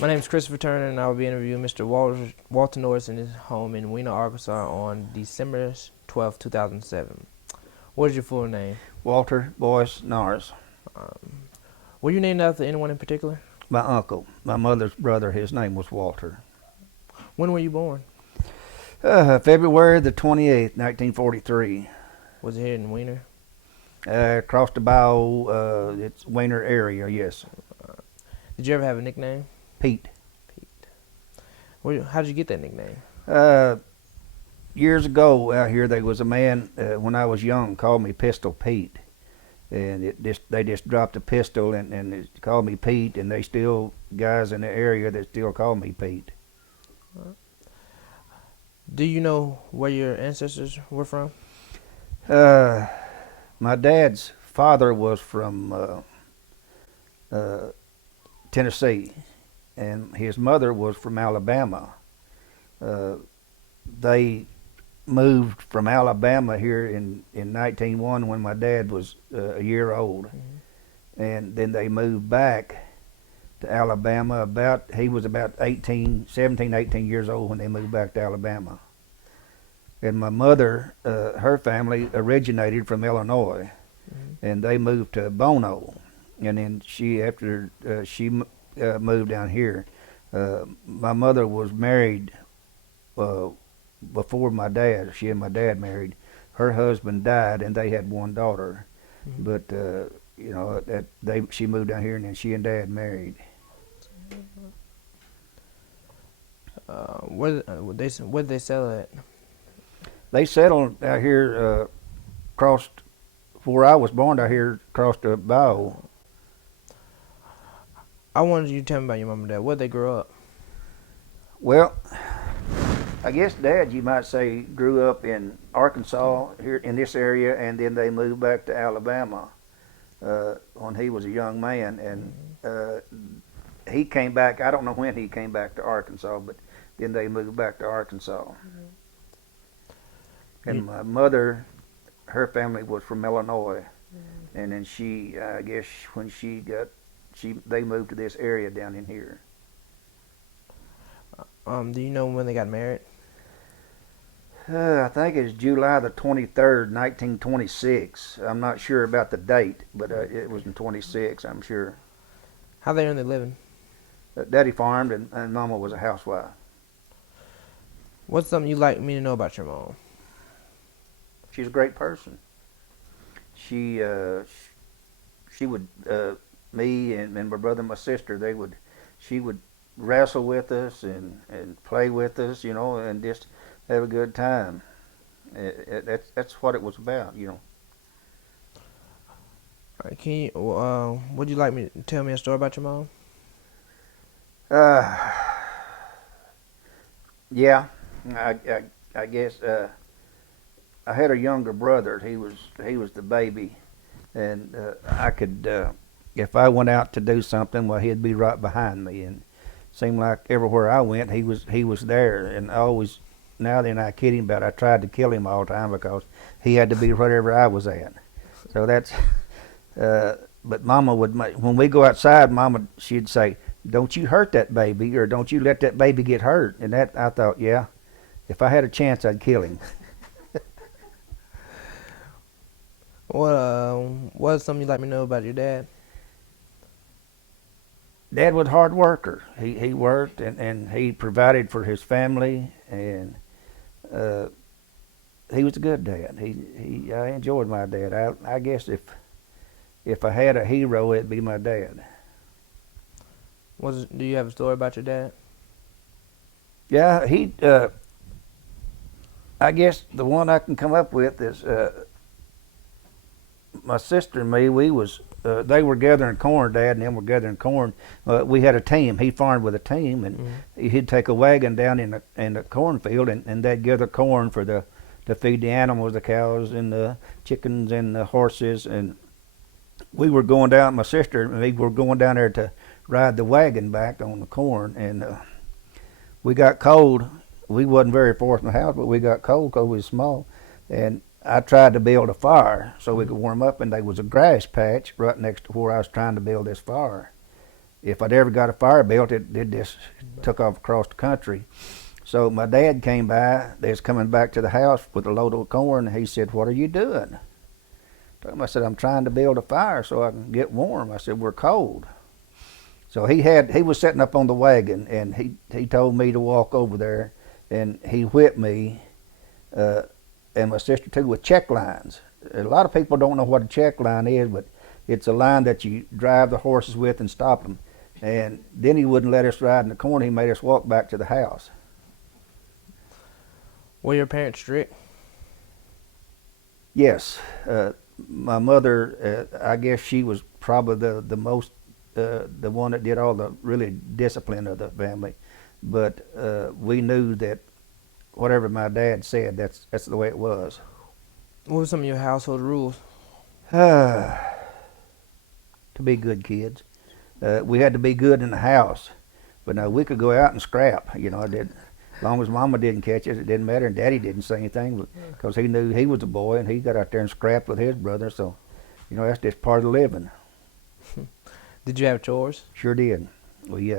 My name is Christopher Turner, and I will be interviewing Mr. Walter Norris in his home in Weena, Arkansas on December 12th, 2007. What is your full name? Walter Boyce Norris. Were you named after anyone in particular? My uncle, my mother's brother, his name was Walter. When were you born? February the 28th, 1943. Was it here in Weena? Across the bow, it's Wiener area, yes. Did you ever have a nickname? Pete. Pete. How did you get that nickname? Years ago out here, there was a man, when I was young, called me Pistol Pete. And they just dropped a pistol and it called me Pete, and they still, guys in the area that still call me Pete. Do you know where your ancestors were from? My dad's father was from Tennessee, and his mother was from Alabama. They moved from Alabama here in 1901 when my dad was a year old, and then they moved back to Alabama. He was about 17, 18 years old when they moved back to Alabama. And my mother, her family originated from Illinois, and they moved to Bono. And then after she moved down here, my mother was married before my dad. She and my dad married. Her husband died, and they had one daughter. But she moved down here, and then she and Dad married. Where did they settle at? They settled out here, across where I was born, out here across the bow. I wanted you to tell me about your mom and dad. Where did they grow up? Well, I guess Dad, you might say, grew up in Arkansas here in this area, and then they moved back to Alabama when he was a young man, and he came back. I don't know when he came back to Arkansas, but then they moved back to Arkansas. And my mother, her family was from Illinois, and then I guess when they moved to this area down in here. Do you know when they got married? I think it's July the 23rd, 1926. I'm not sure about the date, but it was in 26, I'm sure. How they earn their living? Daddy farmed, and Mama was a housewife. What's something you'd like me to know about your mom? She's a great person. She would, me and my brother and my sister, she would wrestle with us and play with us, and just have a good time. That's what it was about, All right, would you like me to tell me a story about your mom? Yeah, I guess I had a younger brother. He was the baby, and I could, if I went out to do something, well, he'd be right behind me, and seemed like everywhere I went, he was there, and I always. Now then, I kid him about I tried to kill him all the time because he had to be wherever I was at. So that's. But Mama when we go outside, she'd say, "Don't you hurt that baby, or don't you let that baby get hurt." And that I thought, yeah, if I had a chance, I'd kill him. What's something you'd like me to know about your dad? Dad was a hard worker. He worked and he provided for his family, and he was a good dad. I enjoyed my dad. I guess if I had a hero, it'd be my dad. Do you have a story about your dad? Yeah, I guess the one I can come up with is my sister and me. They were gathering corn, Dad and them were gathering corn. We had a team. He farmed with a team, and he'd take a wagon down in the cornfield, and they'd gather corn to feed the animals, the cows and the chickens and the horses. And we were going down. My sister and me were going down there to ride the wagon back on the corn, and we got cold. We wasn't very far from the house, but we got cold because we was small, and I tried to build a fire so we could warm up, and there was a grass patch right next to where I was trying to build this fire. if I'd ever got a fire built, it just took off across the country. So my dad came by. They was coming back to the house with a load of corn. And he said, "What are you doing?" I said, "I'm trying to build a fire so I can get warm." I said, "We're cold." So he was sitting up on the wagon, and he told me to walk over there, and he whipped me, and my sister too, with check lines. A lot of people don't know what a check line is, but it's a line that you drive the horses with and stop them. And then he wouldn't let us ride in the corn. He made us walk back to the house. Were your parents strict? Yes. My mother, I guess she was probably the most, the one that did all the really discipline of the family. But we knew that whatever my dad said, that's the way it was. What were some of your household rules? To be good kids. We had to be good in the house. But now we could go out and scrap. As long as Mama didn't catch us, it didn't matter, and Daddy didn't say anything because he knew he was a boy, and he got out there and scrapped with his brother. So, that's just part of the living. Did you have chores? Sure did. We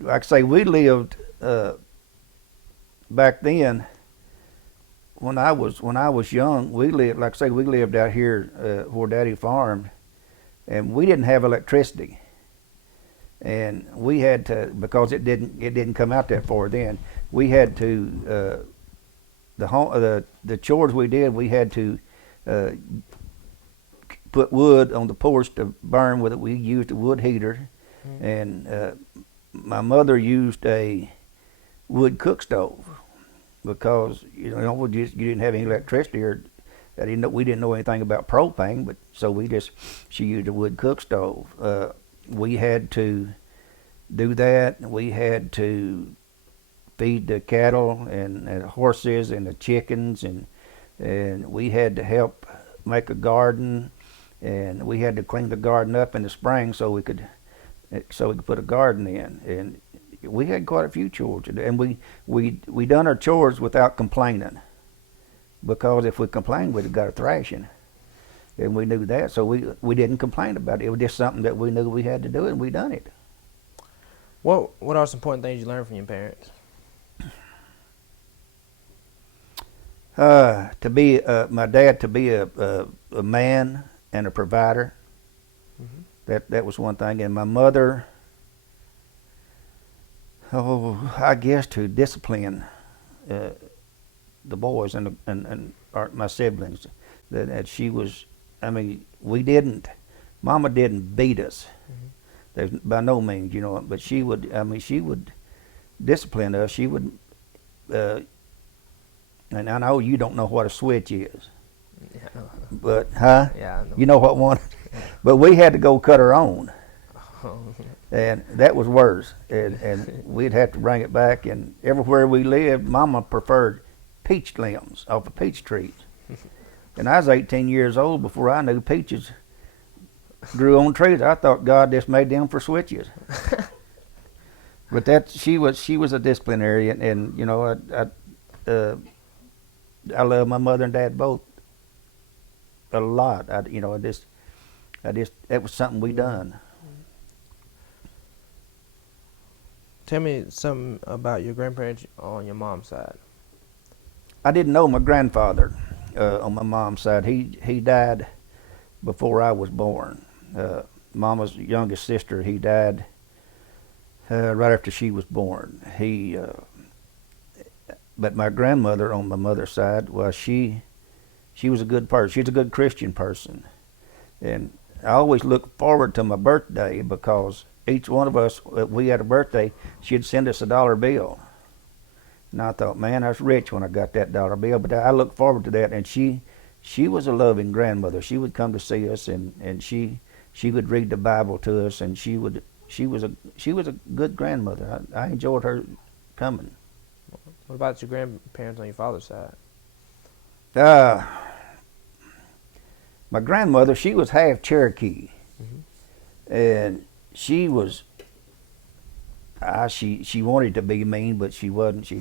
like I say, we lived back then. When I was young, we lived out here where Daddy farmed, and we didn't have electricity. And we had to, because it didn't come out that far then. We had to the chores we did. We had to put wood on the porch to burn with it. We used a wood heater, and my mother used a wood cook stove because you didn't have any electricity, or we didn't know anything about propane. But so she used a wood cook stove. We had to do that. We had to feed the cattle and horses and the chickens, and we had to help make a garden, and we had to clean the garden up in the spring so we could put a garden in. And we had quite a few chores, and we done our chores without complaining, because if we complained, we'd have got a thrashing. And we knew that, so we didn't complain about it. It was just something that we knew we had to do, and we done it. What are some important things you learned from your parents? My dad to be a man and a provider. Mm-hmm. That was one thing, and my mother, I guess to discipline the boys and my siblings. That she was. Mama didn't beat us. Mm-hmm. By no means, but she would discipline us. She would, and I know you don't know what a switch is. Yeah. But, Yeah, I know. You know what one? But we had to go cut our own. And that was worse. And we'd have to bring it back. And everywhere we lived, Mama preferred peach limbs off of peach trees. And I was 18 years old before I knew peaches grew on trees. I thought God just made them for switches. But she was a disciplinarian, and I love my mother and dad both a lot. That was something we done. Tell me something about your grandparents on your mom's side. I didn't know my grandfather. On my mom's side, he died before I was born. Mama's youngest sister, he died right after she was born. But my grandmother on my mother's side, well, she was a good person. She's a good Christian person, and I always look forward to my birthday because each one of us, we had a birthday, she'd send us a $1 bill. And I thought, man, I was rich when I got that $1 bill. But I look forward to that. And she was a loving grandmother. She would come to see us, and she would read the Bible to us, and she was a good grandmother. I enjoyed her coming. What about your grandparents on your father's side? My grandmother, she was half Cherokee, Mm-hmm. and she was. She wanted to be mean, but she wasn't. She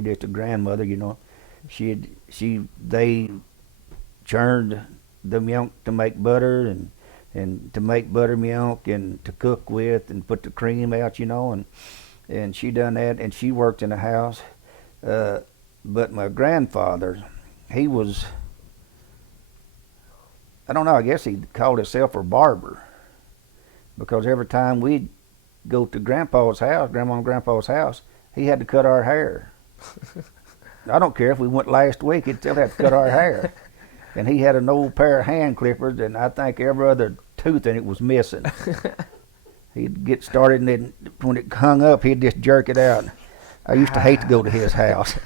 just a grandmother, They churned the milk to make butter, and to make buttermilk and to cook with and put the cream out, and she done that, and she worked in the house. But my grandfather, he was, I don't know, I guess he called himself a barber, because every time we'd go to Grandpa's house, Grandma and Grandpa's house, he had to cut our hair. I don't care if we went last week, he'd still have to cut our hair. And he had an old pair of hand clippers, and I think every other tooth in it was missing. He'd get started, and then when it hung up, he'd just jerk it out. I used to hate to go to his house.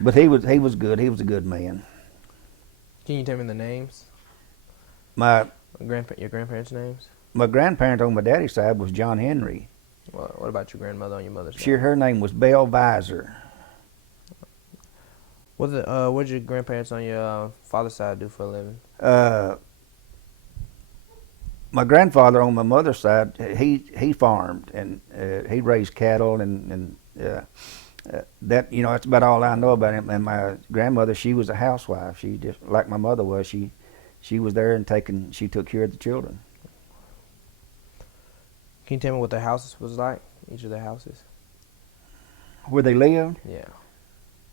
But he was good. He was a good man. Can you tell me the names? My Your grandparents' names? my grandparent on my daddy's side was John Henry. Well, what about your grandmother on your mother's side? Sure, her name was Belle Visor. What did your grandparents on your father's side do for a living? My grandfather on my mother's side, he farmed, and he raised cattle, and that, that's about all I know about him. And my grandmother, she was a housewife. She just like my mother was. She was there and she took care of the children. Can you tell me what their houses was like? Each of their houses? Where they lived? Yeah.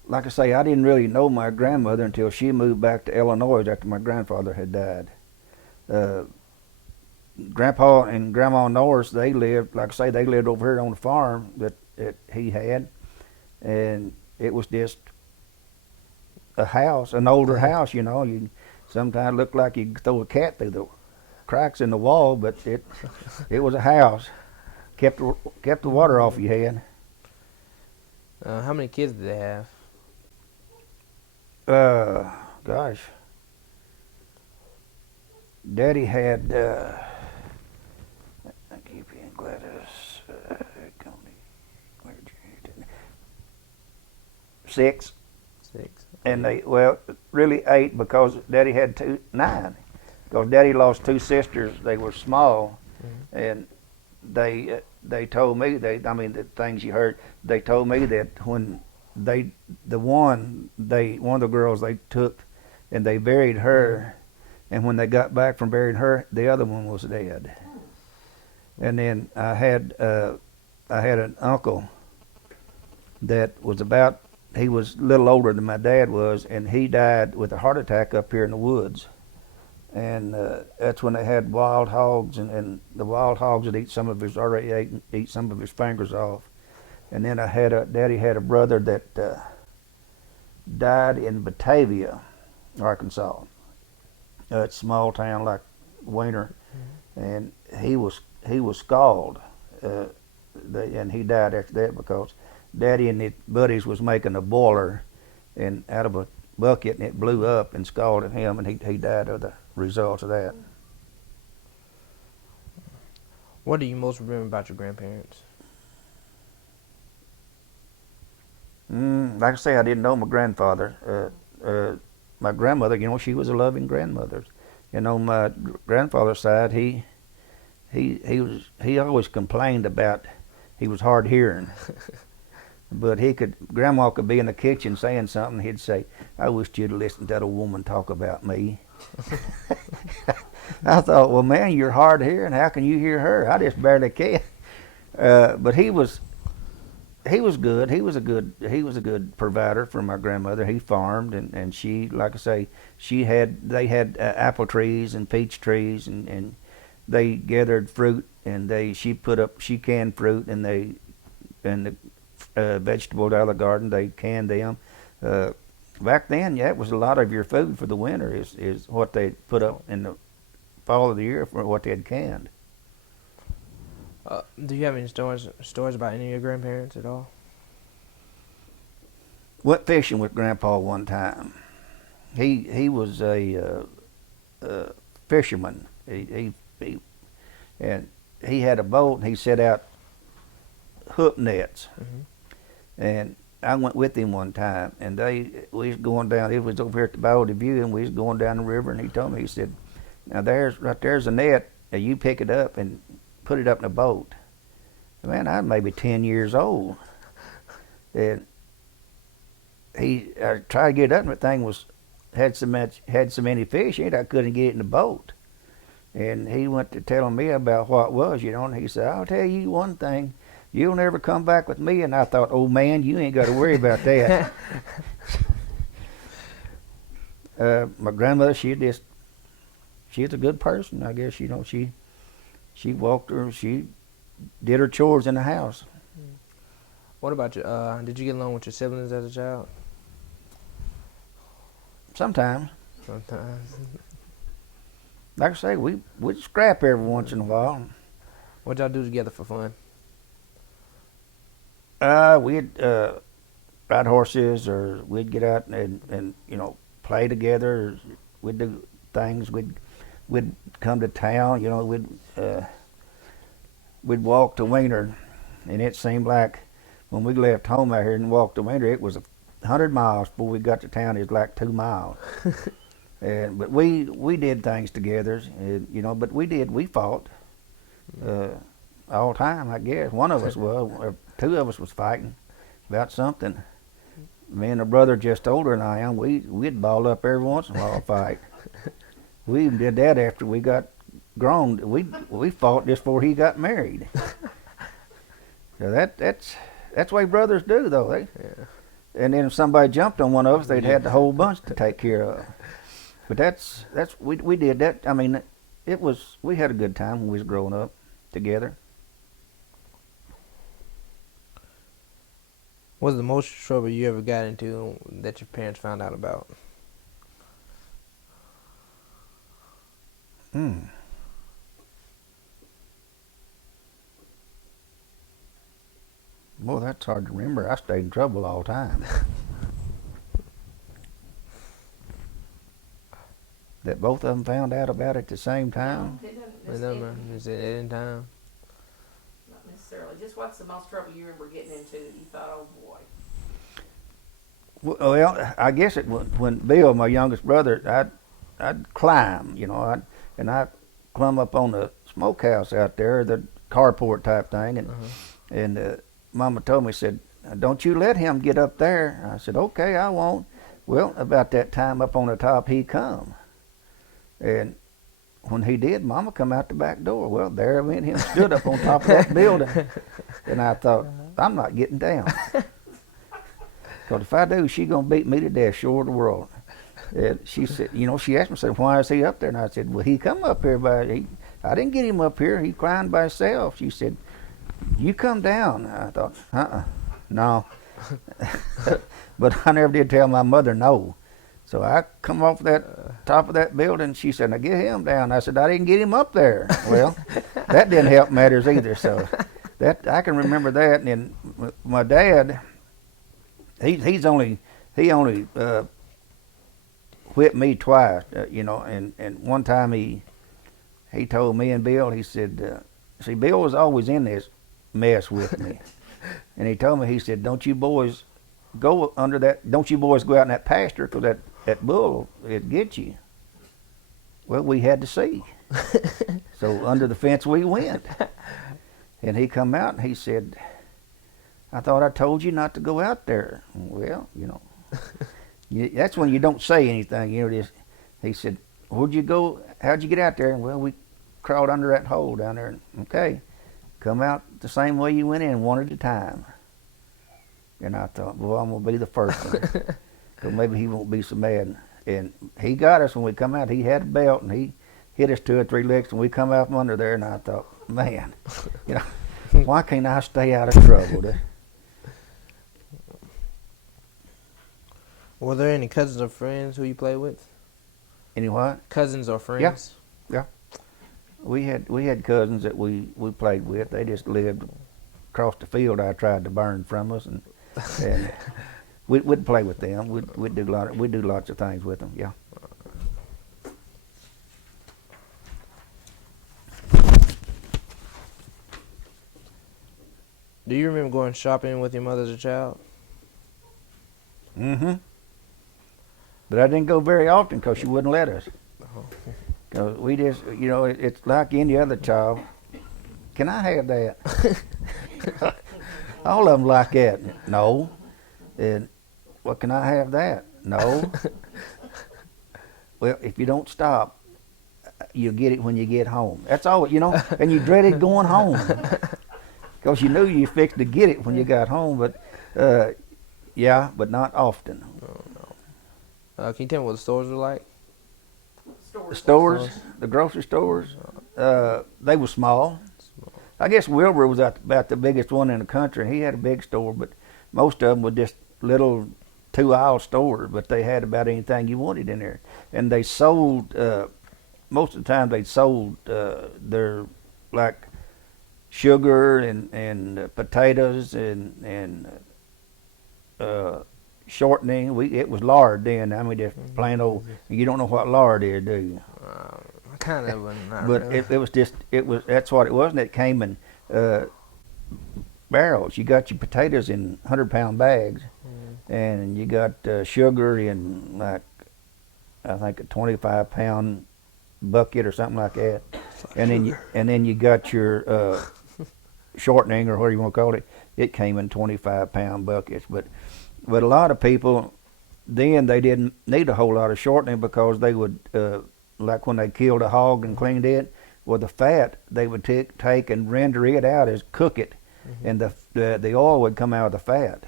Like I say, I didn't really know my grandmother until she moved back to Illinois after my grandfather had died. Grandpa and Grandma Norris, they lived, like I say, they lived over here on the farm that he had, and it was just a house, an older house. You sometimes looked like you'd throw a cat through the cracks in the wall, but it was a house. Kept the water off your head. How many kids did they have? Gosh, Daddy had I keep being Gladys, six. Six. And really 8, because Daddy had 9. Because Daddy lost 2 sisters. They were small, Mm-hmm. and they told me the things you heard. They told me that when one of the girls they took, and they buried her, and when they got back from burying her, the other one was dead. And then I had an uncle that was he was a little older than my dad was, and he died with a heart attack up here in the woods. And that's when they had wild hogs, and the wild hogs would eat some of his fingers off. And then Daddy had a brother that died in Batavia, Arkansas. It's a small town like Wiener, and he was scalded, and he died after that because Daddy and his buddies was making a boiler, and out of a bucket, and it blew up and scalded him, and he died of the results of that. What do you most remember about your grandparents? Like I say, I didn't know my grandfather. My grandmother, she was a loving grandmother. And on my grandfather's side, he always complained about he was hard hearing. But Grandma could be in the kitchen saying something, he'd say, "I wish you'd listen to that old woman talk about me." I thought, well, man, you're hard of hearing. How can you hear her? I just barely can. But he was good. He was a good provider for my grandmother. He farmed, and she, like I say, they had apple trees and peach trees, and they gathered fruit, and she canned fruit, and the vegetables out of the garden, they canned them. Back then, it was a lot of your food for the winter is what they put up in the fall of the year for what they had canned. Do you have any stories about any of your grandparents at all? Went fishing with Grandpa one time. He was a fisherman. And he had a boat, and he set out hook nets. Mm-hmm. And I went with him one time, and we was going down. It was over here at the Bayou View, and we was going down the river. And he told me, he said, "Now there's a net. Now you pick it up and put it up in a boat." Man, I'm maybe 10 years old, and I tried to get it up, and the thing had so many fish in it, I couldn't get it in the boat. And he went to telling me about what it was, and he said, I'll tell you one thing, you'll never come back with me. And I thought, oh man, you ain't got to worry about that. My grandmother, she's a good person, I guess. She walked her, she did her chores in the house. What about you? Did you get along with your siblings as a child? Sometimes, Sometimes. like I say, we'd scrap every once in a while. What y'all do together for fun? We'd ride horses, or we'd get out and play together. We'd do things. We'd come to town. We'd walk to Wiener, and it seemed like when we left home out here and walked to Wiener, it was 100 miles before we got to town. It was like 2 miles. But we did things together, but we fought all the time, I guess. One of us was, or two of us was fighting about something. Me and a brother just older than I am, we'd ball up every once in a while fight. We even did that after we got grown. We fought just before he got married. So that's the way brothers do, though. Yeah. And then if somebody jumped on one of us, they'd had the whole bunch to take care of. But we did that. I mean, we had a good time when we was growing up together. What was the most trouble you ever got into that your parents found out about? Boy, that's hard to remember. I stayed in trouble all the time. That both of them found out about it at the same time. No, it It doesn't. doesn't matter. Is it at any time? Not necessarily. Just what's the most trouble you remember getting into that you thought, oh boy. Well, I guess it was when Bill, my youngest brother, I'd climb, and I climbed up on the smokehouse out there, the carport type thing, and Mama told me, said, don't you let him get up there. I said, okay, I won't. Well, about that time up on the top, he come. And when he did, Mama come out the back door. Well, there me and him stood up on top of that building. And I thought, I'm not getting down. Because if I do, she going to beat me to death, sure of the world. And she said, she asked me, said, why is he up there? And I said, well, he come up here I didn't get him up here. He climbed by himself. She said, you come down. I thought, no. But I never did tell my mother no. So I come off that top of that building. She said, now get him down. I said, I didn't get him up there. Well, that didn't help matters either. So that I can remember that. And then my dad, he only whipped me twice, and one time he told me and Bill, he said, see, Bill was always in this mess with me. And he told me, he said, don't you boys go under that, don't you boys go out in that pasture, because that bull, it'd get you. Well, we had to see. So under the fence we went. And he come out and he said, I thought I told you not to go out there. Well, that's when you don't say anything. He said, where'd you go? How'd you get out there? And well, we crawled under that hole down there. Okay, come out the same way you went in, one at a time. And I thought, well, I'm going to be the first one. So maybe he won't be so mad. And he got us when we come out. He had a belt, and he hit us 2 or 3 licks, and we come out from under there, and I thought, man, why can't I stay out of trouble? Were there any cousins or friends who you played with? Any what? Cousins or friends? Yeah. We had cousins that we played with. They just lived across the field I tried to burn from us, and we'd play with them. We'd do lots of things with them. Yeah. Do you remember going shopping with your mother as a child? Mm-hmm. But I didn't go very often because she wouldn't let us. Cause we just, it's like any other child. Can I have that? All of them like that. No. And, well, can I have that? No. Well, if you don't stop, you'll get it when you get home. That's all, and you dreaded going home. Because you knew you fixed to get it when you got home, but yeah, but not often. Oh, no. Can you tell me what the stores were like? The stores, the grocery stores, they were small. I guess Wilbur was about the biggest one in the country, and he had a big store, but most of them were just little 2-aisle stores, but they had about anything you wanted in there. And they sold, most of the time they sold their, like, sugar and potatoes and shortening. It was lard then. I mean, just plain old. You don't know what lard is, do you? Kind of, but not But really. that's what it was, and it came in barrels. You got your potatoes in 100-pound bags, and you got sugar in, like, I think a 25-pound bucket or something like that. And then you got your shortening, or whatever you want to call it. It came in 25-pound buckets. But a lot of people then, they didn't need a whole lot of shortening, because they would, like when they killed a hog and cleaned it, well, the fat they would take and render it out as cook it, and the oil would come out of the fat,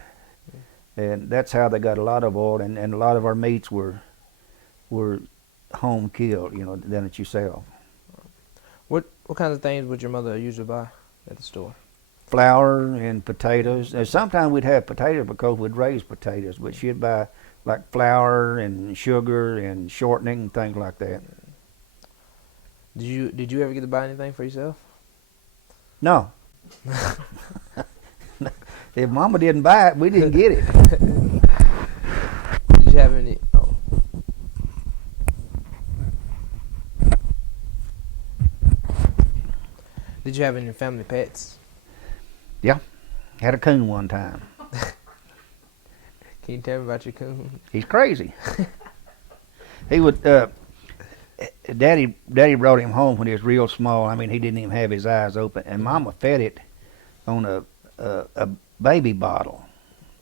and that's how they got a lot of oil. And a lot of our meats were home killed, done it yourself. What kinds of things would your mother usually buy at the store? Flour and potatoes. And sometimes we'd have potatoes because we'd raise potatoes, but she'd buy like flour and sugar and shortening and things like that. Did you ever get to buy anything for yourself? No. If Mama didn't buy it, we didn't get it. Did you have any? Oh. Did you have any family pets? Yeah. Had a coon one time. Can you tell me about your coon? He's crazy. He would, Daddy brought him home when he was real small. I mean, he didn't even have his eyes open. And Mama fed it on a baby bottle,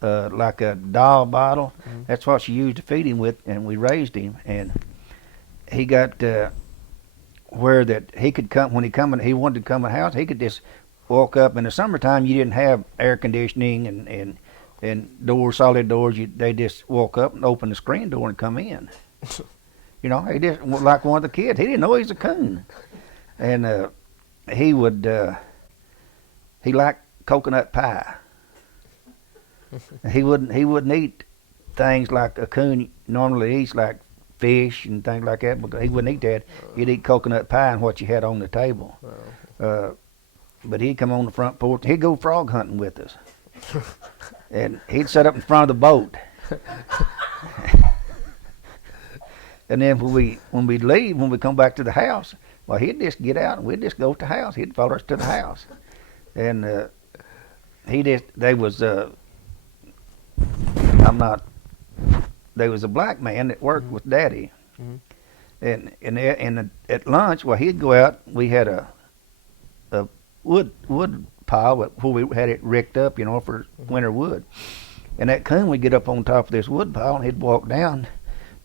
like a doll bottle. That's what she used to feed him with, and we raised him. And he got where that he could come, when he wanted to come in the house, he could just walk up. In the summertime, you didn't have air conditioning and doors, solid doors. They just walk up and open the screen door and come in. He just like one of the kids. He didn't know he was a coon. And he liked coconut pie. He wouldn't eat things like a coon normally eats, like fish and things like that, because he wouldn't eat that. He'd eat coconut pie and what you had on the table. But he'd come on the front porch. He'd go frog hunting with us. And he'd sit up in front of the boat. And then when we'd leave, when we come back to the house, well, he'd just get out and we'd just go to the house. He'd follow us to the house. And there was a black man that worked with Daddy. And at lunch, well, he'd go out. We had a wood pile where we had it rigged up, for winter wood. And that coon would get up on top of this wood pile, and he'd walk down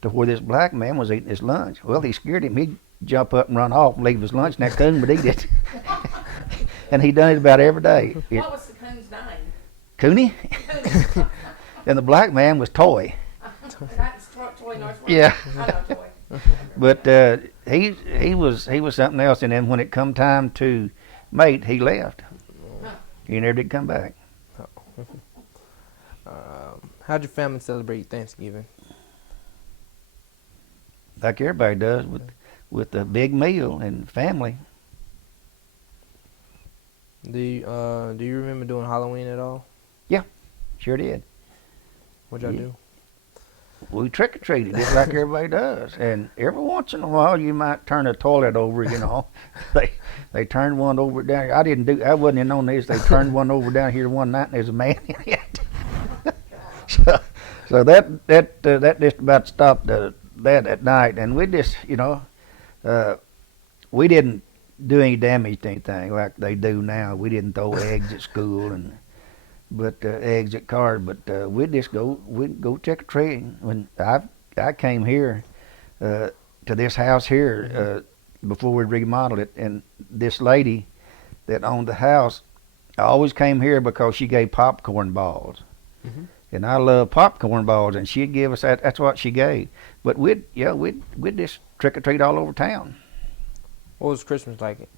to where this black man was eating his lunch. Well, he scared him. He'd jump up and run off and leave his lunch, and that coon would eat it. And he done it about every day. What was the coon's name? Cooney? And the black man was Toy. That's Toy Norris. Yeah. I know Toy. But he was something else. And then when it come time to mate, he left. He never did come back. How'd your family celebrate Thanksgiving? Like everybody does, with a big meal and family. Do you remember doing Halloween at all? Yeah, sure did. What'd y'all do? We trick-or-treated just like everybody does. And every once in a while, you might turn a toilet over, They turned one over down here. I wasn't in on this. They turned one over down here one night, and there's a man in it. So that just about stopped that at night. And we just, we didn't do any damage to anything like they do now. We didn't throw eggs at school but eggs at cars. But we'd go trick or treating. When I came here to this house here before we remodeled it. And this lady that owned the house always came here because she gave popcorn balls. Mm-hmm. And I love popcorn balls, and she'd give us that. That's what she gave. But we'd just trick or treat all over town. What was Christmas like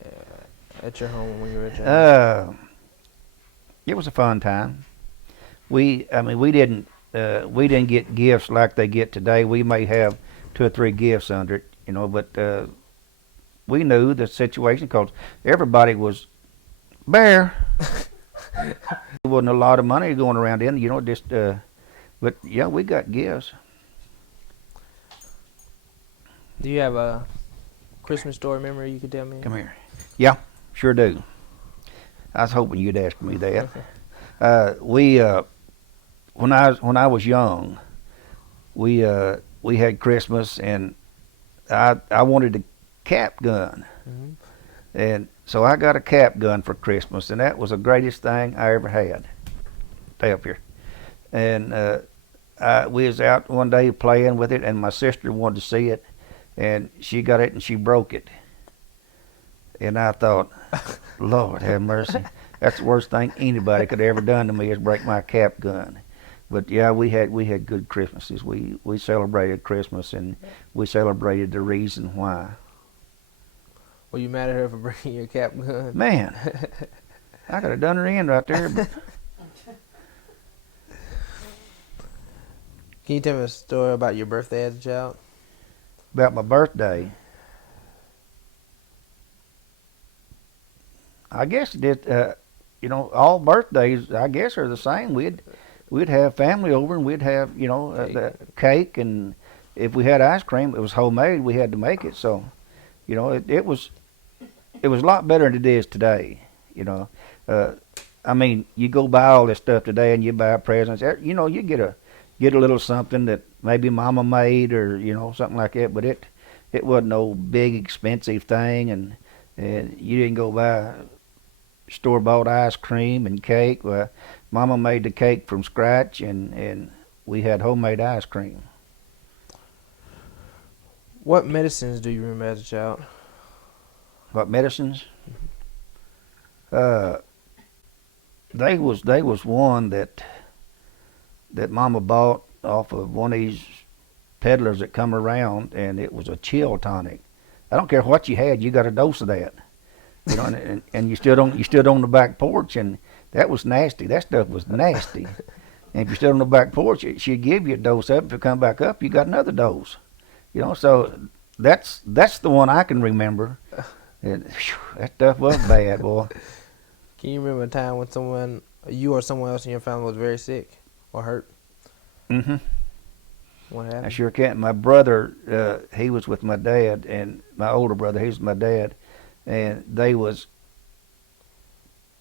at your home when you were a child? It was a fun time. We didn't get gifts like they get today. We may have 2 or 3 gifts under it, but we knew the situation because everybody was bare. There wasn't a lot of money going around in, but yeah, we got gifts. Do you have a Christmas story memory you could tell me? Come here. Yeah, sure do. I was hoping you'd ask me that. When I was young, we had Christmas, and I wanted a cap gun. Mm-hmm. And so I got a cap gun for Christmas, and that was the greatest thing I ever had. Stay up here. And we was out one day playing with it, and my sister wanted to see it, and she got it and she broke it. And I thought, Lord have mercy, that's the worst thing anybody could have ever done to me is break my cap gun. But yeah, we had good Christmases. We celebrated Christmas, and we celebrated the reason why. Were you mad at her for breaking your cap gun? Man, I could have done her in right there. But Can you tell me a story about your birthday as a child? about my birthday, I guess all birthdays I guess are the same. We'd have family over, and we'd have the cake, and if we had ice cream, it was homemade. We had to make it, so it was a lot better than it is today. You go buy all this stuff today, and you buy presents. You get a little something that maybe Mama made, or something like that. But it wasn't no big expensive thing, and you didn't go buy store-bought ice cream and cake. Well, Mama made the cake from scratch, and we had homemade ice cream. What medicines do you remember as a child? What medicines? They was one that Mama bought off of one of these peddlers that come around, and it was a chill tonic. I don't care what you had, you got a dose of that. And you stood on the back porch, and that was nasty. That stuff was nasty. And if you stood on the back porch, she'd give you a dose of it. If you come back up, you got another dose. So that's the one I can remember. And that stuff was bad, boy. Can you remember a time when you or someone else in your family was very sick or hurt? Mm-hmm. What happened? I sure can't. My brother, he was with my dad, and my older brother, he was my dad, and they was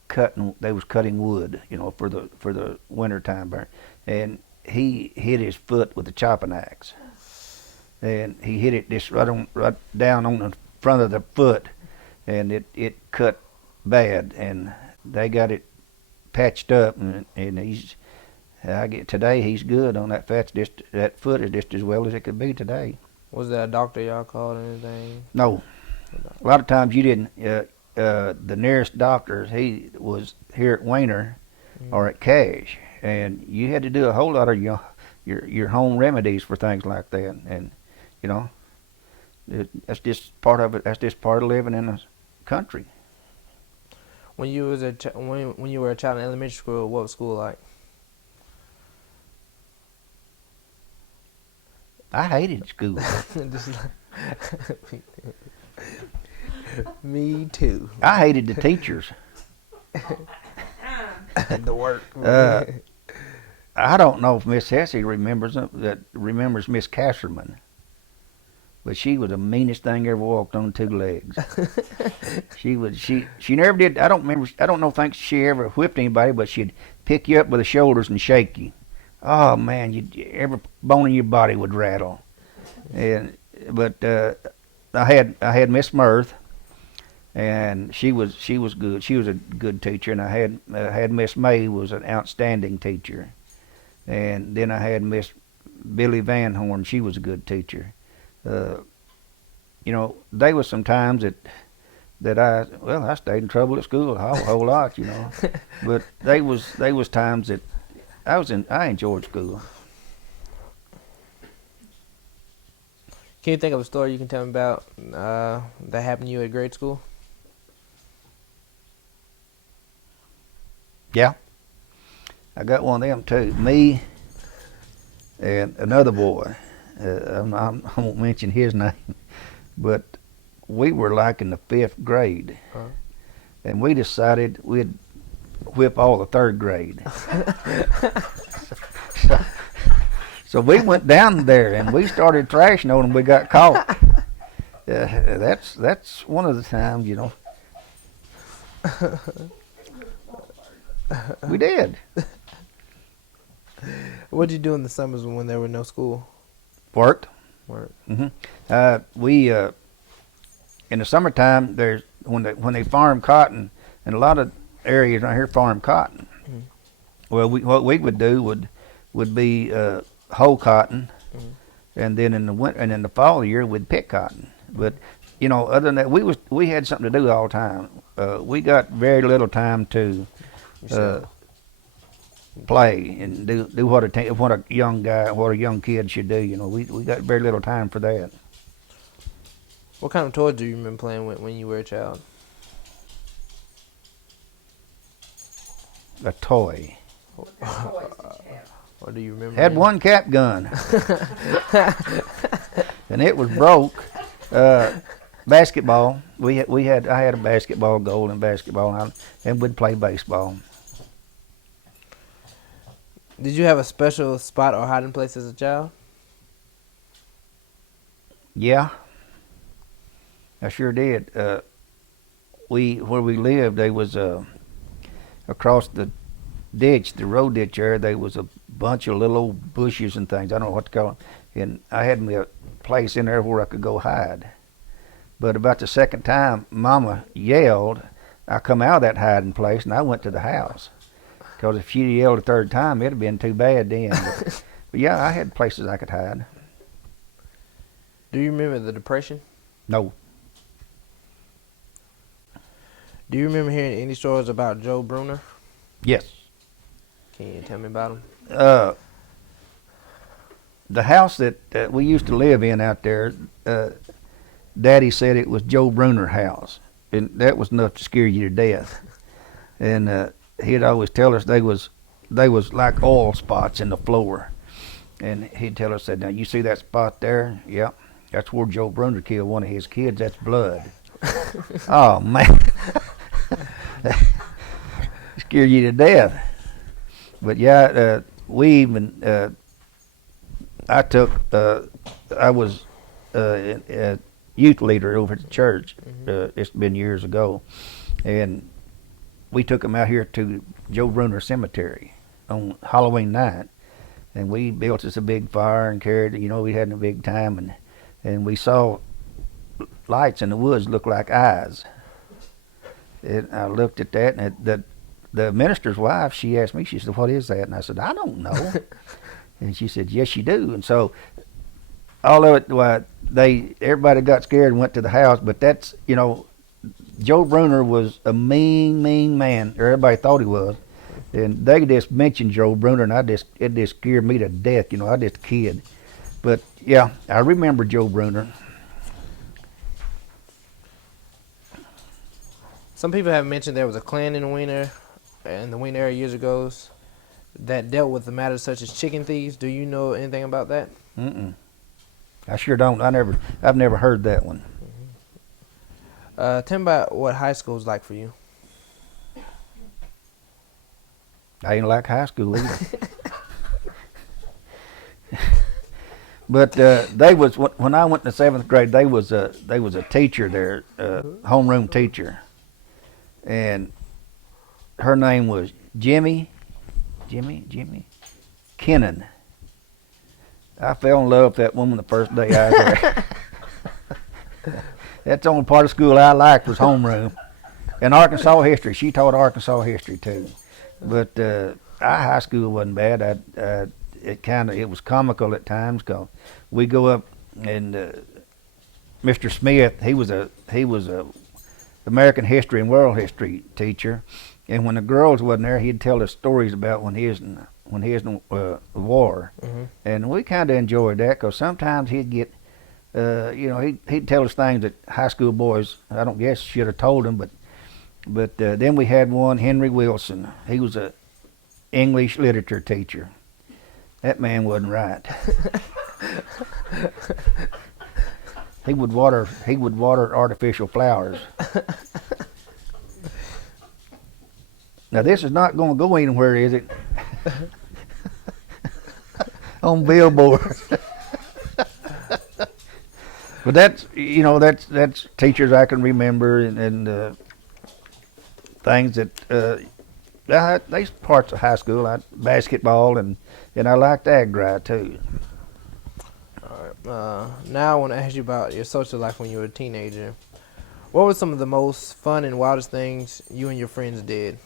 cutting wood, for the winter time burn, and he hit his foot with a chopping axe, and he hit it just right down on the front of the foot, and it cut bad, and they got it patched up, and today he's good on that that foot is just as well as it could be today. Was there a doctor y'all called or anything? No, a lot of times you didn't. The nearest doctor, he was here at Weiner or at Cash, and you had to do a whole lot of your home remedies for things like that, and that's just part of it. That's just part of living in the country. When you was when you were a child in elementary school, what was school like? I hated school. Me too. I hated the teachers. The work. I don't know if Miss Hesse remembers Miss Casserman, but she was the meanest thing ever walked on 2 legs. She never did. I don't think she ever whipped anybody, but she'd pick you up with the shoulders and shake you. Oh man, every bone in your body would rattle. But I had Miss Mirth, and she was good. She was a good teacher, and I had Miss May, was an outstanding teacher, and then I had Miss Billy Van Horn. She was a good teacher. you know, there was some times that I stayed in trouble at school a whole lot, you know. But they was times that I enjoyed school. Can you think of a story you can tell me about that happened to you at grade school? Yeah, I got one of them too. Me and another boy. I won't mention his name, but we were like in the 5th grade, and we decided we'd whip all the 3rd grade. So we went down there and we started thrashing on them. We got caught. That's one of the times, you know. We did. What did you do in the summers when there were no school? Worked. Work. We in the summertime, there's when they farm cotton, and a lot of areas right here farm cotton. Mhm. Well, what we would do would be hoe cotton, and then in the winter and in the fall of the year we'd pick cotton. But you know, other than that, we had something to do all the time. We got very little time to play and do what a young kid should do. You know, we got very little time for that. What kind of toys do you remember playing with when you were a child? A toy. What kind of toys did you have? Or do you remember? Had any? one cap gun, and it was broke. Basketball. I had a basketball goal in basketball, and we'd play baseball. Did you have a special spot or hiding place as a child? Yeah, I sure did. Where we lived, there was across the ditch, the road ditch there. There was a bunch of little old bushes and things. I don't know what to call them. And I had me a place in there where I could go hide. But about the second time Mama yelled, I come out of that hiding place and I went to the house. Because if she'd yelled a third time, it'd have been too bad then. But yeah, I had places I could hide. Do you remember the Depression? No. Do you remember hearing any stories about Joe Bruner? Yes. Can you tell me about him? The house that we used to live in out there, Daddy said it was Joe Bruner house. And that was enough to scare you to death. And he'd always tell us they was like oil spots in the floor. And he'd tell us that, now you see that spot there? Yep. That's where Joe Bruner killed one of his kids. That's blood. Oh, man. Scare you to death. But yeah, we even, I was a youth leader over at the church. It's been years ago. And we took him out here to Joe Bruner Cemetery on Halloween night. And we built us a big fire and carried it. You know, we had a big time. And we saw lights in the woods look like eyes. And I looked at that, and the minister's wife, she asked me, she said, what is that? And I said, I don't know. And she said, yes, you do. And so all of it, everybody got scared and went to the house. But that's, you know, Joe Bruner was a mean, mean man. Or everybody thought he was. And they just mentioned Joe Bruner, and it just scared me to death. You know, I was just a kid. But yeah, I remember Joe Bruner. Some people have mentioned there was a Klan in the Wiener area years ago that dealt with the matters such as chicken thieves. Do you know anything about that? Mm-mm. I sure don't. I've never heard that one. Tell me about what high school was like for you. I ain't like high school either. But they was when I went to 7th grade. They was a teacher there, homeroom teacher, and her name was Jimmy Kennan. I fell in love with that woman the first day I was there. That's the only part of school I liked was homeroom, and Arkansas history. She taught Arkansas history too. But our high school wasn't bad. It was comical at times, 'cause we go up and Mr. Smith, he was a American history and world history teacher, and when the girls wasn't there, he'd tell us stories about when he was in the war, and we kind of enjoyed that because sometimes he'd get, he'd tell us things that high school boys I don't guess should have told them, but then we had one, Henry Wilson. He was a English literature teacher. That man wasn't right. He would water artificial flowers. Now this is not going to go anywhere, is it? On billboard. But that's teachers I can remember and things that these parts of high school, like basketball and I liked ag dry too. Now I want to ask you about your social life when you were a teenager. What were some of the most fun and wildest things you and your friends did?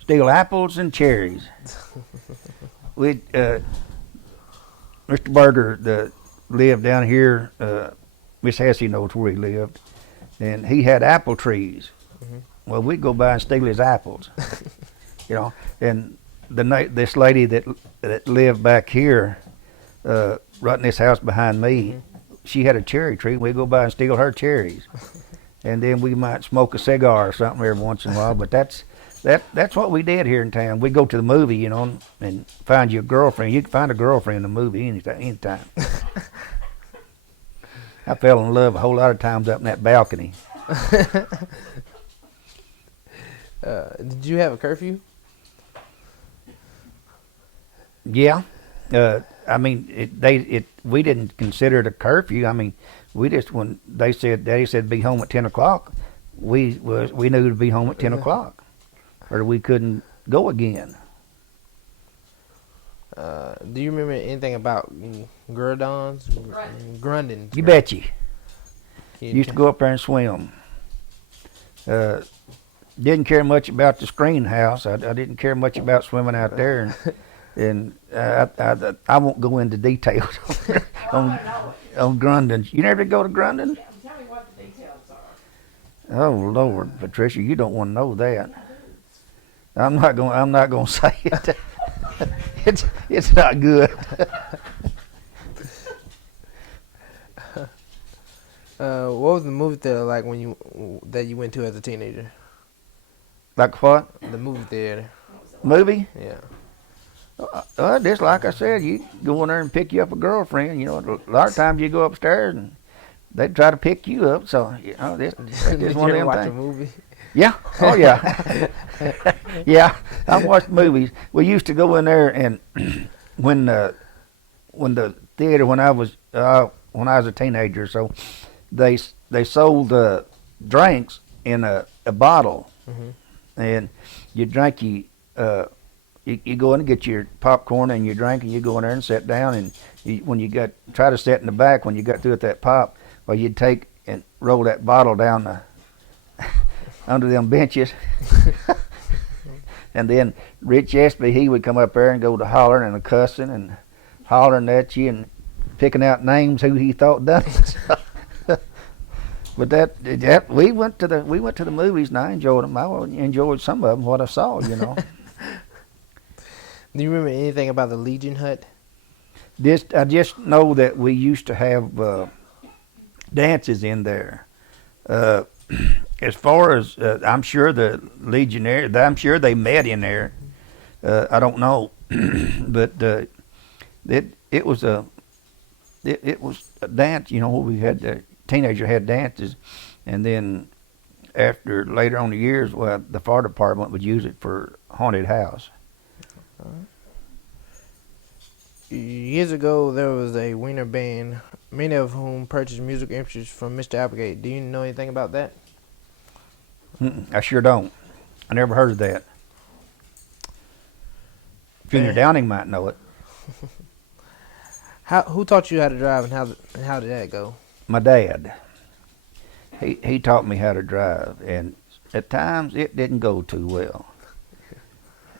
Steal apples and cherries. We Mr. Berger lived down here. Miss Hesse knows where he lived, and he had apple trees. Well, we'd go by and steal his apples, And this lady that lived back here, right in this house behind me, she had a cherry tree. We'd go by and steal her cherries, and then we might smoke a cigar or something every once in a while. But that's what we did here in town. We'd go to the movie, and find you a girlfriend. You can find a girlfriend in the movie anytime. I fell in love a whole lot of times up in that balcony. Did you have a curfew? Yeah. We didn't consider it a curfew. I mean, we just, when Daddy said be home at 10 o'clock, we knew to be home at 10 o'clock, or we couldn't go again. Do you remember anything about Gurdons? Grundons. You bet you. Used to go up there and swim. Didn't care much about the screen house. I didn't care much about swimming out there, and I won't go into details on Grundons. You never go to Grundons? Tell me what the details are. Oh Lord, Patricia, you don't want to know that. I'm not going to say it. It's not good. What was the movie theater like that you went to as a teenager? Like what? The movie theater. Movie? Yeah. Just like I said, you go in there and pick you up a girlfriend. A lot of times you go upstairs and they try to pick you up. So this Did is you one of ever them watch things. a movie? Yeah. Oh yeah. Yeah. I watched movies. We used to go in there, and when the theater when I was a teenager, so they sold drinks in a bottle, and you drink you go in and get your popcorn and your drink, and you go in there and sit down, and when you try to sit in the back when you got through with that pop, well, you'd take and roll that bottle down the under them benches. And then Rich Espy, he would come up there and go to hollering and cussing and hollering at you and picking out names who he thought done it. But that we went to the movies, and I enjoyed them. I enjoyed some of them, what I saw, Do you remember anything about the Legion Hut? I just know that we used to have dances in there. As far as I'm sure the Legionnaires, I'm sure they met in there. I don't know, but it was a dance. We had teenager had dances, and then later on the years, well, the fire department would use it for haunted house. Years ago, there was a Wiener band, many of whom purchased music instruments from Mr. Applegate. Do you know anything about that? I sure don't. I never heard of that. Junior Downing might know it. Who taught you how to drive, and how did that go? My dad. He taught me how to drive, and at times it didn't go too well.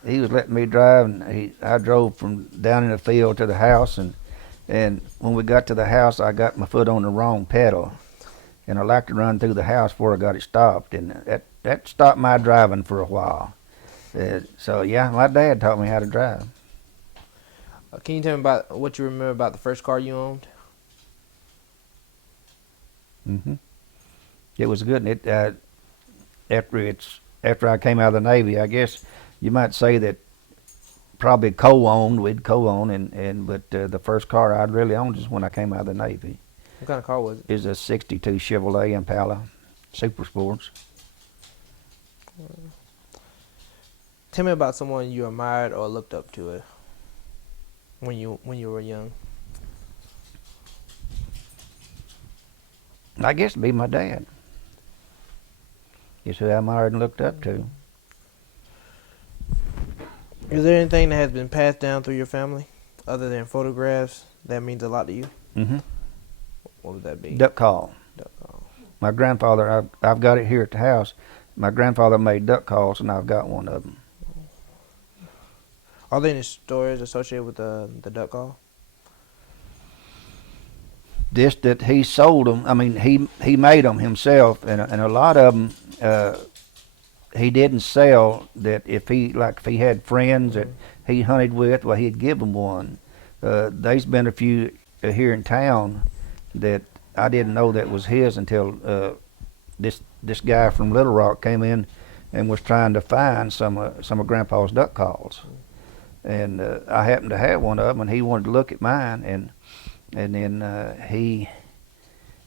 He was letting me drive, and I drove from down in the field to the house, and And when we got to the house, I got my foot on the wrong pedal, and I like to run through the house before I got it stopped, and that stopped my driving for a while. So yeah, my dad taught me how to drive. Can you tell me about what you remember about the first car you owned? hmm It was good. And after I came out of the Navy, I guess you might say that probably co-owned. We'd co-own, but the first car I'd really owned is when I came out of the Navy. What kind of car was it? It was a '62 Chevrolet Impala, Super Sports. Tell me about someone you admired or looked up to when you were young. I guess it'd be my dad. Is who I admired and looked up to. Is there anything that has been passed down through your family, other than photographs, that means a lot to you? hmm What would that be? Duck call. Duck call. My grandfather, I've got it here at the house. My grandfather made duck calls, and I've got one of them. Are there any stories associated with the duck call? Just that he sold them. I mean, he made them himself, and a lot of them he didn't sell. That if he had friends that he hunted with, well, he'd give them one. There's been a few here in town that I didn't know that was his until this guy from Little Rock came in and was trying to find some of Grandpa's duck calls, and I happened to have one of them, and he wanted to look at mine, and then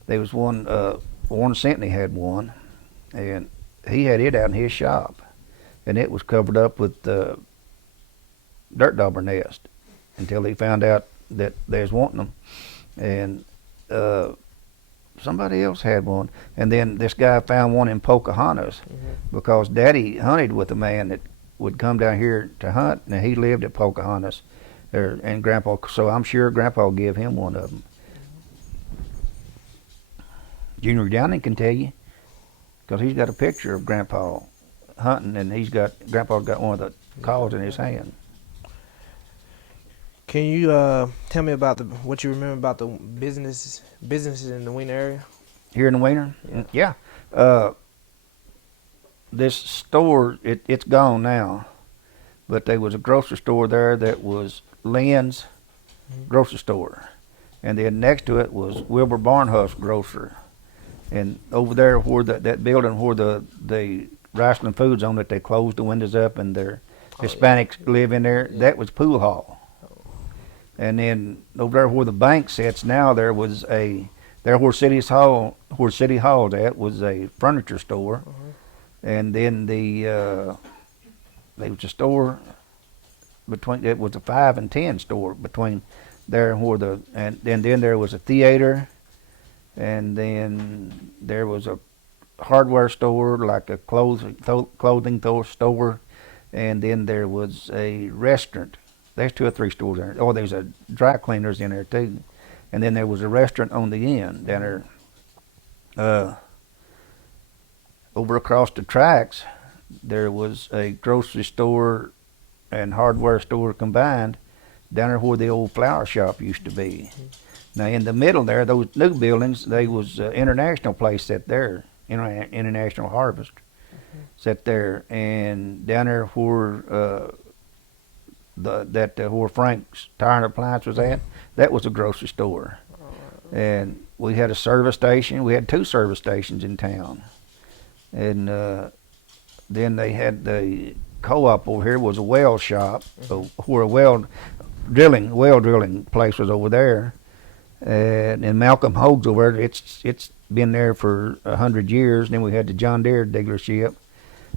there was one, Warren Sentney had one, and he had it out in his shop, and it was covered up with dirt dauber nest until he found out that they was wanting them, and somebody else had one, and then this guy found one in Pocahontas because Daddy hunted with a man that would come down here to hunt, and he lived at Pocahontas. And Grandpa, so I'm sure Grandpa will give him one of them. Junior Downing can tell you, because he's got a picture of Grandpa hunting, and Grandpa's got one of the calls in his hand. Can you tell me about what you remember about the businesses in the Wiener area? Here in the Wiener? Yeah. This store, it's gone now, but there was a grocery store there that was Lynn's grocery store, and then next to it was Wilbur Barnhuff's grocer, and over there where that building where the Wrestling Foods on it, they closed the windows up and their Hispanics live in there. Yeah. That was Pool Hall, and then over there where the bank sits now, there was where City Hall's at was a furniture store, and then there was a store it was a 5 and 10 store between there and where and then there was a theater, and then there was a hardware store, like a clothing store, and then there was a restaurant. There's 2 or 3 stores there. Oh, there's a dry cleaners in there too, and then there was a restaurant on the end down there. Over across the tracks, there was a grocery store and hardware store combined down there where the old flower shop used to be. Now in the middle there, those new buildings, they was International Place set there, International Harvest set there, and down there where where Frank's Tire and Appliance was at, that was a grocery store. And we had a service station. We had 2 service stations in town, and then they had the co-op over here was a well shop, where a well drilling place was over there, and Malcolm Hogue's over there. It's been there for 100 years. And then we had the John Deere dealership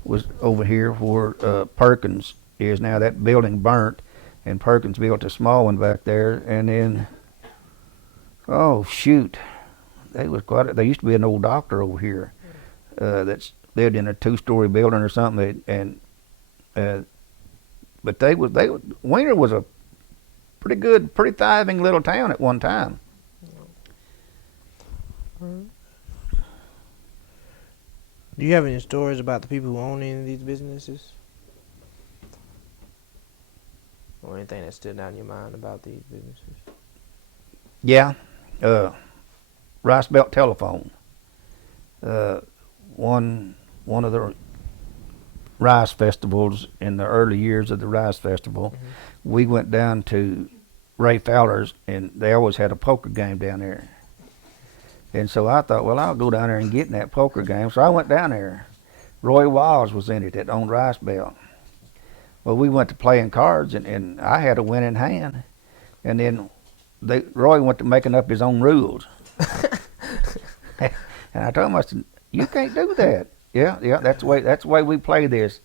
was over here where Perkins is now. That building burnt, and Perkins built a small one back there. And then, oh shoot, there used to be an old doctor over here that's lived in a 2-story building or something, and but Wiener was a pretty thriving little town at one time. Do you have any stories about the people who own any of these businesses? Or anything that stood out in your mind about these businesses? Yeah, Rice Belt Telephone. One of the rice festivals in the early years of the rice festival, we went down to Ray Fowler's, and they always had a poker game down there. And so I thought, well, I'll go down there and get in that poker game. So I went down there. Roy Wiles was in it that owned Rice Belt. Well, we went to playing cards, and I had a winning hand. And then Roy went to making up his own rules. And I told him, I said, you can't do that. Yeah, that's the way we play this.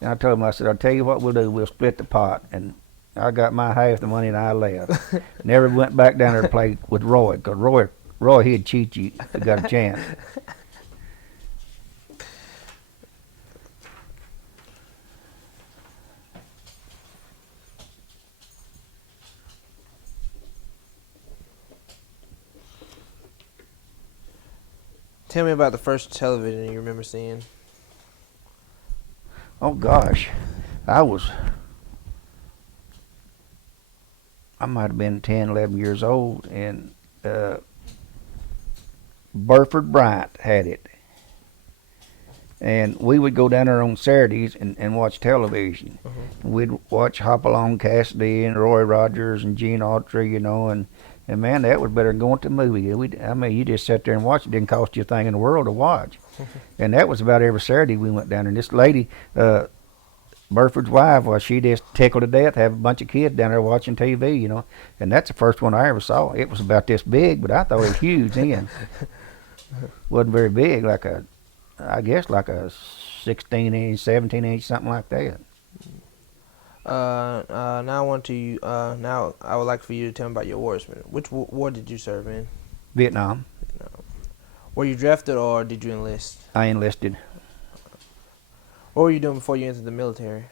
And I told him, I said, I'll tell you what we'll do. We'll split the pot. And I got my half the money and I left. Never went back down there to play with Roy, because Roy, he'd cheat you if you got a chance. Tell me about the first television you remember seeing. Oh gosh, I might have been 10, 11 years old, and Burford Bryant had it. And we would go down there on Saturdays and watch television. We'd watch Hopalong Cassidy and Roy Rogers and Gene Autry, and man, that was better than going to the movie. You just sat there and watched. It didn't cost you a thing in the world to watch. And that was about every Saturday we went down there. And this lady, Burford's wife, well, she just tickled to death to have a bunch of kids down there watching TV, And that's the first one I ever saw. It was about this big, but I thought it was huge then. Wasn't very big, I guess like a 16-inch, 17-inch, something like that. Now I would like for you to tell me about your war experience. Which war did you serve in? Vietnam. Were you drafted or did you enlist? I enlisted. What were you doing before you entered the military?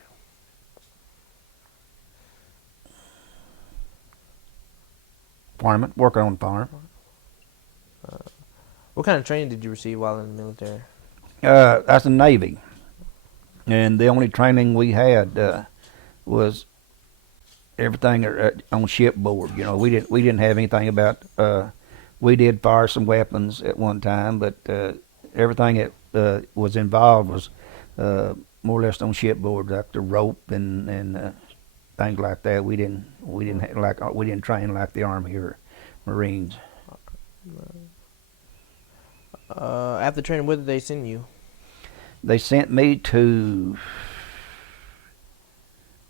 Farming, working on the farm. What kind of training did you receive while in the military? That's the Navy, and the only training we had was everything on shipboard. We didn't have anything about. We did fire some weapons at one time, but everything that was involved was more or less on shipboard, like the rope and things like that. We didn't train like the Army or Marines. After training, where did they send you? They sent me to,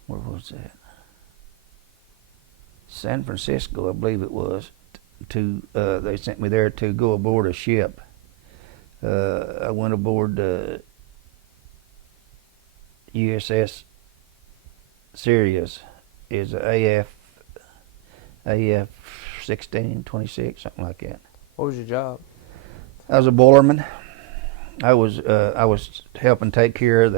where was that? San Francisco, I believe it was. They sent me there to go aboard a ship. I went aboard USS Sirius, is a AF 1626, something like that. What was your job? I was a boilerman. I was helping take care of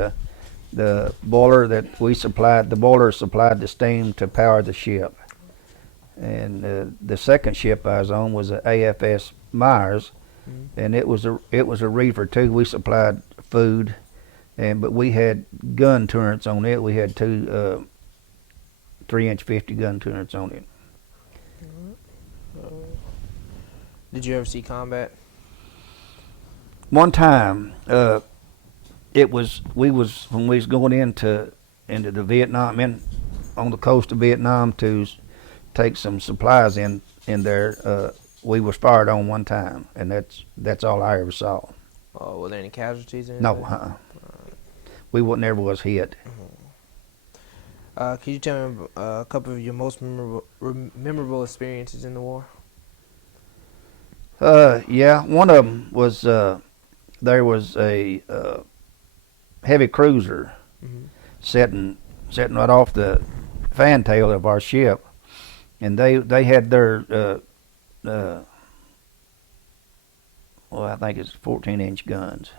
the boiler that we supplied. The boiler supplied the steam to power the ship. And the second ship I was on was a AFS Myers, and it was a reefer too. We supplied food, but we had gun turrets on it. We had two 3-inch 50 gun turrets on it. Did you ever see combat? One time, when we was going into the Vietnam, on the coast of Vietnam to take some supplies in there, we was fired on one time, and that's all I ever saw. Oh, were there any casualties? No, we never was hit. Can you tell me a couple of your most memorable experiences in the war? Yeah, one of them was there was a heavy cruiser sitting right off the fantail of our ship, and they had their I think it's 14-inch guns.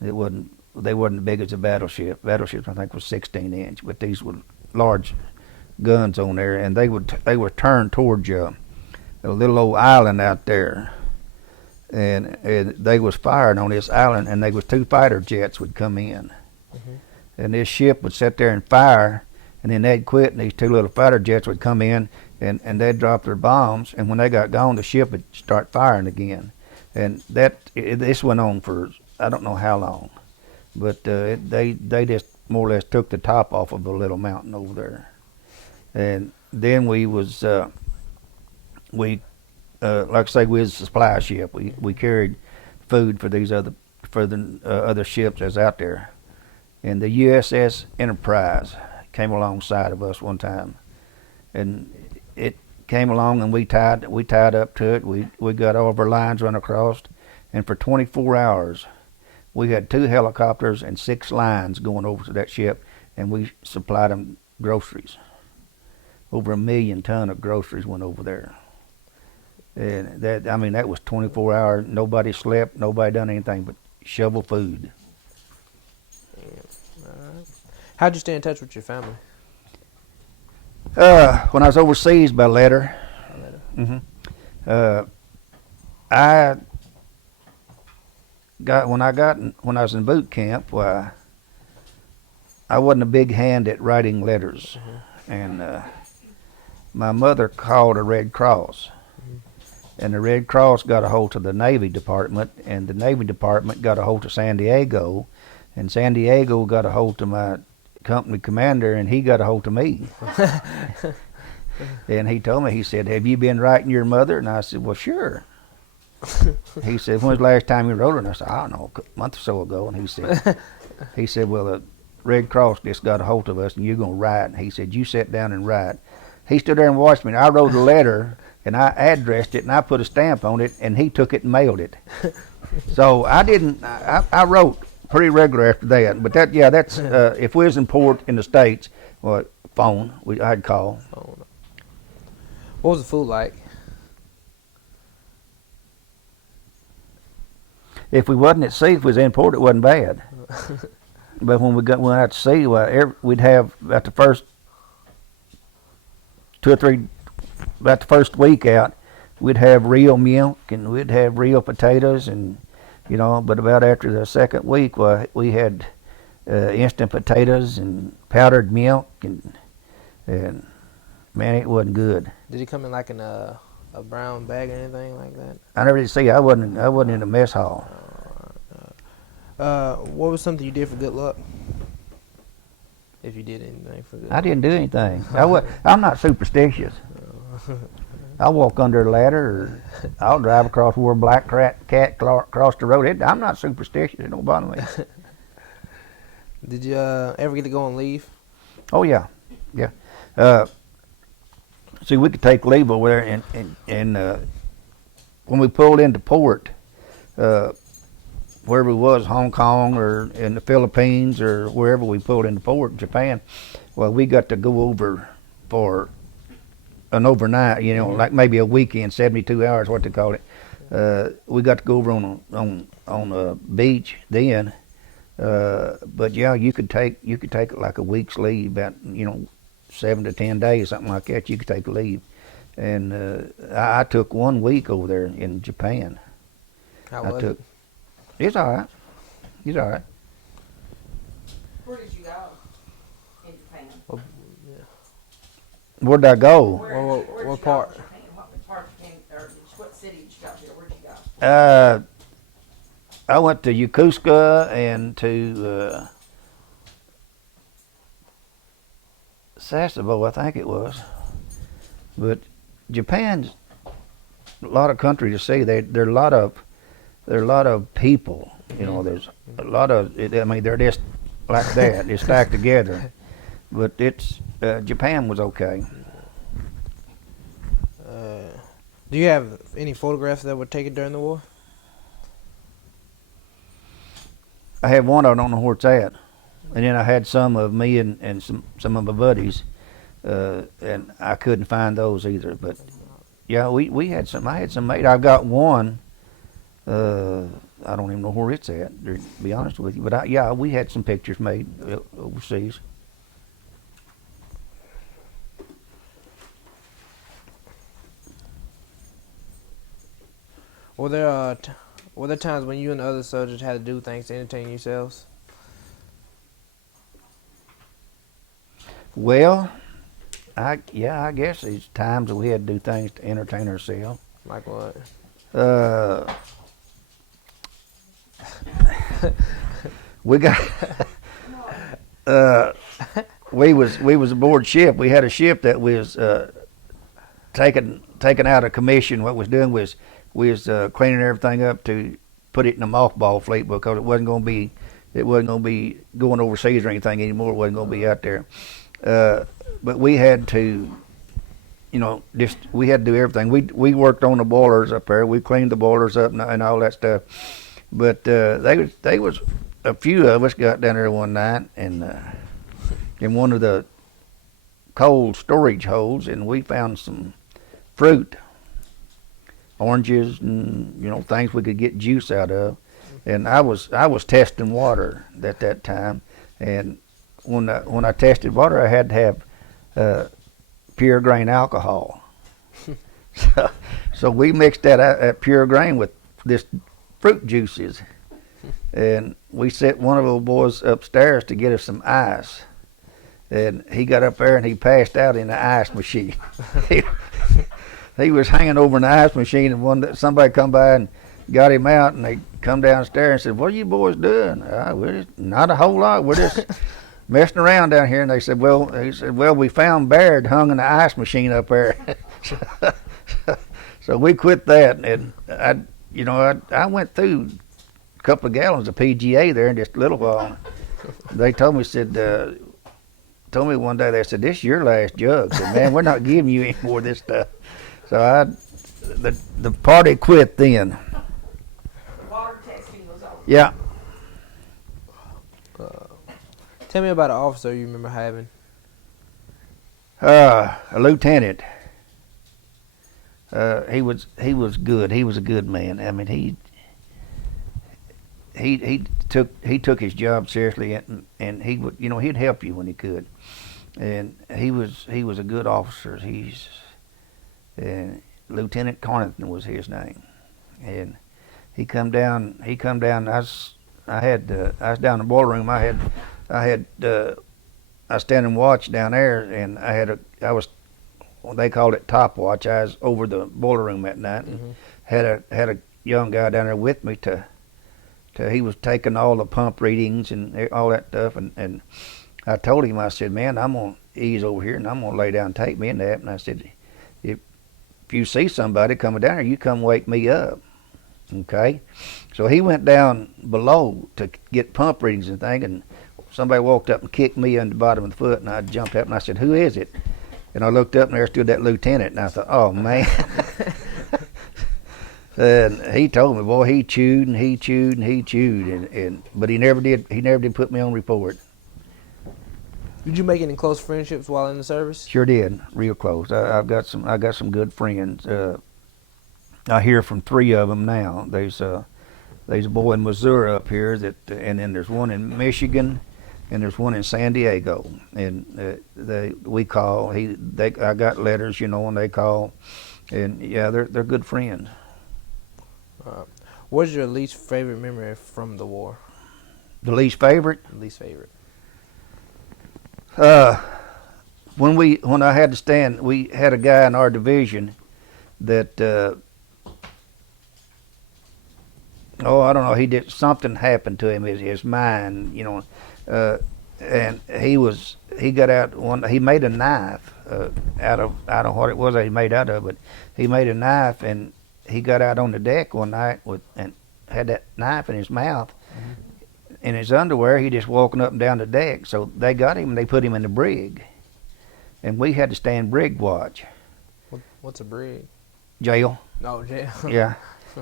They wasn't big as a battleship. Battleships I think was 16-inch, but these were large guns on there, and they were turned towards a little old island out there, and they was firing on this island, and there was 2 fighter jets would come in, and this ship would sit there and fire, and then they'd quit, and these 2 little fighter jets would come in, and they'd drop their bombs, and when they got gone, the ship would start firing again. And this went on for I don't know how long, but they just more or less took the top off of a little mountain over there. And then we was like I say, we was a supply ship. We carried food for these other ships that's out there. And the USS Enterprise came alongside of us one time, and it came along, and we tied up to it. We got all of our lines run across, and for 24 hours we had 2 helicopters and 6 lines going over to that ship, and we supplied them groceries. Over 1 million ton of groceries went over there. And that was 24 hours. Nobody slept, nobody done anything but shovel food. How'd you stay in touch with your family? When I was overseas by letter. I got when I was in boot camp. I wasn't a big hand at writing letters, and my mother called a Red Cross, and the Red Cross got a hold of the Navy Department, and the Navy Department got a hold of San Diego, and San Diego got a hold of my company commander, and he got a hold of me. And he told me, he said, "Have you been writing your mother?" And I said, "Well, sure." He said, "When's the last time you wrote her?" And I said, "I don't know, a month or so ago." And he said, "Well, the Red Cross just got a hold of us, and you're going to write." And he said, "You sit down and write." He stood there and watched me, and I wrote a letter, and I addressed it, and I put a stamp on it, and he took it and mailed it. So I wrote pretty regular after that. But that's if we was in port in the States, well, phone, I'd call. What was the food like? If we wasn't at sea, if we was in port, it wasn't bad. But when went out to sea, we'd have about the first 2 or 3, about the first week out, we'd have real milk and we'd have real potatoes, and but about after the second week, we had instant potatoes and powdered milk, and man, it wasn't good. Did he come in like in a brown bag or anything like that? I never did see. I wasn't in a mess hall. What was something you did for good luck? If you did anything for good luck. I didn't do anything. I'm not superstitious. I'll walk under a ladder, or I'll drive across where a black cat crossed the road. I'm not superstitious. It don't bother me. Did you ever get to go on leave? Oh yeah. See, we could take leave over there, and when we pulled into port, wherever we was, Hong Kong or in the Philippines or wherever we pulled into port, Japan, well, we got to go over for an overnight, like maybe a weekend, 72 hours, what they call it. We got to go over on a beach then, but yeah, you could take like a week's leave, about 7 to 10 days, something like that. You could take leave, and I took 1 week over there in Japan. How was it? It's all right. It's all right. Where did you go in Japan? Well, yeah. Where did I go? What you part? Go in Japan? What part of Japan, or what city did you go to? Where'd you go? I went to Yokosuka and to Sasebo, I think it was. But Japan's a lot of country to see. There are a lot of people. There's a lot of. They're just like that. They're stacked together. But Japan was okay. Do you have any photographs that were taken during the war? I have one. I don't know where it's at. And then I had some of me and some of my buddies, and I couldn't find those either. But yeah, we had some. I had some made. I've got one. I don't even know where it's at, to be honest with you. But we had some pictures made overseas. Were there times when you and the other soldiers had to do things to entertain yourselves? Well, I guess it's times that we had to do things to entertain ourselves. Like what? Uh, we got we was aboard ship. We had a ship that was taken out of commission. What was doing was we was cleaning everything up to put it in a mothball fleet because it wasn't going to be going overseas or anything anymore. It wasn't going to be out there. But we had to, we had to do everything. We worked on the boilers up there. We cleaned the boilers up and all that stuff. But they was a few of us got down there one night and in one of the cold storage holds, and we found some fruit, oranges, and things we could get juice out of. And I was testing water at that time, and when I tested water, I had to have pure grain alcohol. So we mixed that pure grain with this fruit juices, and we sent one of the boys upstairs to get us some ice. And he got up there and he passed out in the ice machine. He was hanging over in the ice machine, and somebody come by and got him out, and they come downstairs and said, "What are you boys doing?" We're just, not a whole lot. We're just messing around down here. And they said, "Well," we found Baird hung in the ice machine up there." So we quit that, and I went through a couple of gallons of PGA there in just a little while. They told me one day, they said, "This is your last jug." I said, "Man, we're not giving you any more of this stuff." So the party quit then. Water testing was over. Yeah. Tell me about an officer you remember having. A lieutenant. He was good. He was a good man. I mean, he took his job seriously, and he would, he'd help you when he could. And he was a good officer. Lieutenant Carnathan was his name, and he come down. I was down in the boiler room. I was standing watch down there, and they called it top watch. I was over the boiler room that night, and had a young guy down there with me he was taking all the pump readings and all that stuff, and I told him, I said, "Man, I'm gonna ease over here and I'm gonna lay down and take me a nap." And I said, if you see somebody coming down here, you come wake me up. Okay? So he went down below to get pump readings and things, and somebody walked up and kicked me on the bottom of the foot, and I jumped up and I said, "Who is it?" And I looked up and there stood that lieutenant, and I thought, "Oh man." And he told me, boy, he chewed and he chewed and he chewed, but he never did put me on report. Did you make any close friendships while in the service? Sure did, real close. I got some good friends. I hear from 3 of them now. There's a boy in Missouri up here and then there's one in Michigan, and there's one in San Diego. And we call. I got letters, and they call, and yeah, they're good friends. What's your least favorite memory from the war? The least favorite? Least favorite. When I had to stand, we had a guy in our division that I don't know, something happened to him, his mind, and he got out he made a knife out of, I don't know what it was that he made out of, but he made a knife, and he got out on the deck one night and had that knife in his mouth. In his underwear. He just walking up and down the deck. So they got him and they put him in the brig, and we had to stand brig watch. What's a brig? Jail. No, jail. Yeah.